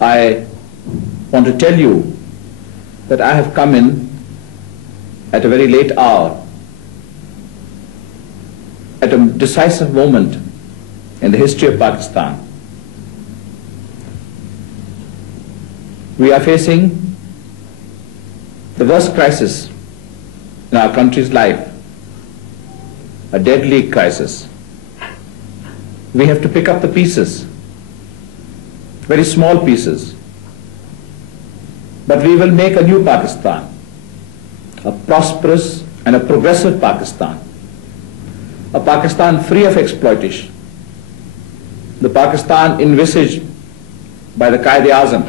I want to tell you that I have come in at a very late hour, at a decisive moment in the history of Pakistan. We are facing the worst crisis in our country's life, a deadly crisis. We have to pick up the pieces, very small pieces, but we will make a new Pakistan, a prosperous and a progressive Pakistan, a Pakistan free of exploitation, the Pakistan envisaged by the Qaid-e-Azam.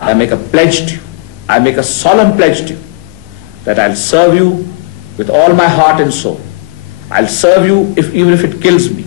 I make a pledge to you, I make a solemn pledge to you, that I'll serve you with all my heart and soul. I'll serve you even if it kills me.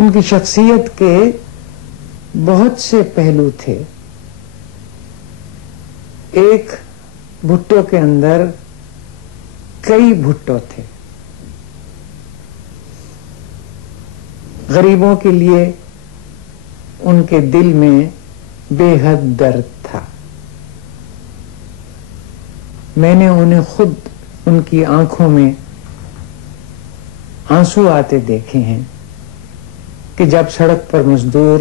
ان کی شخصیت کے بہت سے پہلو تھے. ایک بھٹو کے اندر کئی بھٹو تھے. غریبوں کے لیے ان کے دل میں بے حد درد تھا. میں نے انہیں خود ان کی آنکھوں میں آنسو آتے دیکھے ہیں کہ جب سڑک پر مزدور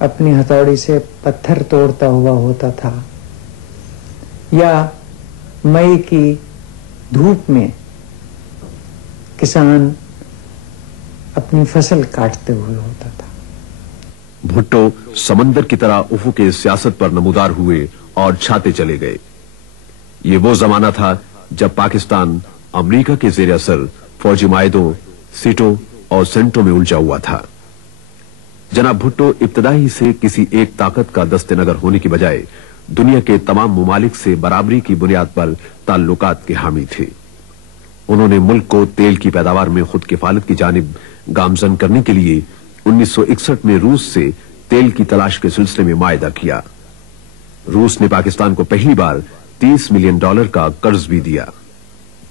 اپنی ہتھوڑی سے پتھر توڑتا ہوا ہوتا تھا یا مئی کی دھوپ میں کسان اپنی فصل کاٹتے ہوئے ہوتا تھا. بھٹو سمندر کی طرح افق سیاست پر نمودار ہوئے اور چھاتے چلے گئے. یہ وہ زمانہ تھا جب پاکستان امریکہ کے زیر اثر فوجی معاہدوں، سیٹوں اور سینٹوں میں الجھا ہوا تھا. جناب بھٹو ابتدائی سے کسی ایک طاقت کا دست نگر ہونے کی بجائے دنیا کے تمام ممالک سے برابری کی بنیاد پر تعلقات کے حامی تھے. انہوں نے ملک کو تیل کی پیداوار میں خود کفالت کی جانب گامزن کرنے کے لیے 1961 میں روس سے تیل کی تلاش کے سلسلے میں معاہدہ کیا. روس نے پاکستان کو پہلی بار $30 ملین کا قرض بھی دیا.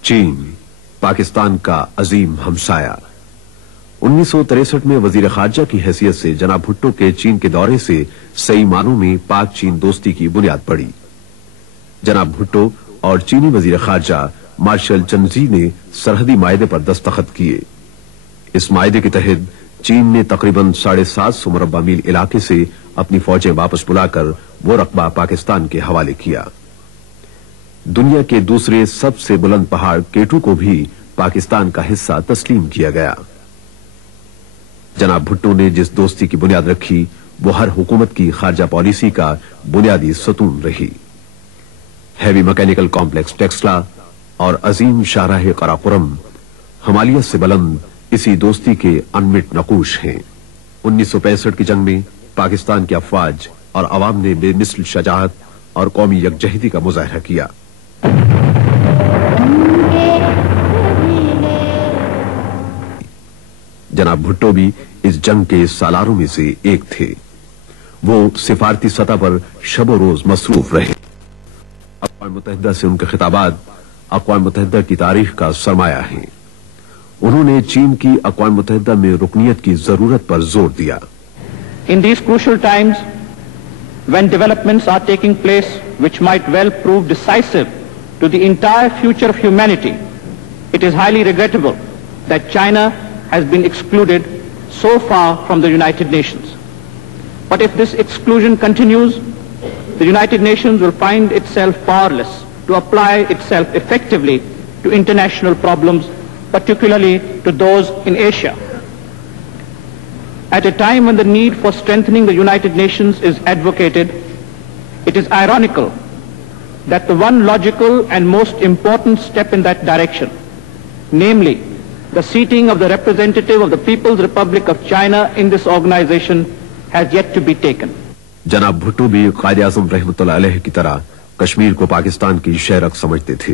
چین پاکستان کا عظیم ہمسایہ. 1963 میں وزیر خارجہ کی حیثیت سے جناب بھٹو کے چین کے دورے سے صحیح معنوں میں پاک چین دوستی کی بنیاد پڑی. جناب بھٹو اور چینی وزیر خارجہ مارشل چنزی نے سرحدی معاہدے پر دستخط کیے. اس معاہدے کے تحت چین نے تقریباً 750 مربع میل علاقے سے اپنی فوجیں واپس بلا کر وہ رقبہ پاکستان کے حوالے کیا. دنیا کے دوسرے سب سے بلند پہاڑ کیٹو کو بھی پاکستان کا حصہ تسلیم کیا گیا. جناب بھٹو نے جس دوستی کی بنیاد رکھی وہ ہر حکومت کی خارجہ پالیسی کا بنیادی ستون رہی. ہیوی میکینیکل کمپلیکس ٹیکسلا اور عظیم شاہراہ قراقرم ہمالیت سے بلند اسی دوستی کے انمٹ نقوش ہیں. 1965 کی جنگ میں پاکستان کی افواج اور عوام نے بے مثل شجاعت اور قومی یکجہتی کا مظاہرہ کیا. جناب بھٹو بھی اس جنگ کے سالاروں میں سے ایک تھے. وہ سفارتی سطح پر شب و روز مصروف رہے. اقوام متحدہ سے ان کے خطابات اقوام متحدہ کی تاریخ کا سرمایہ ہیں. انہوں نے چین کی اقوام متحدہ میں رکنیت کی ضرورت پر زور دیا. In these crucial times, when developments are taking place which might well prove decisive to the entire future of humanity, it is highly regrettable that China has been excluded so far from the United Nations. But if this exclusion continues, the United Nations will find itself powerless to apply itself effectively to international problems, particularly to those in Asia. At a time when the need for strengthening the United Nations is advocated, it is ironical that the one logical and most important step in that direction, namely the seating of the representative of the People's Republic of China in this organization, has yet to be taken. جناب بھٹو بھی قائد اعظم رحمۃ اللہ علیہ کی طرح کشمیر کو پاکستان کی شہرک سمجھتے تھے.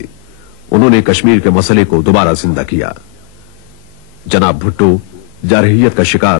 انہوں نے کشمیر کے مسئلے کو دوبارہ زندہ کیا. جناب بھٹو جارحیت کا شکار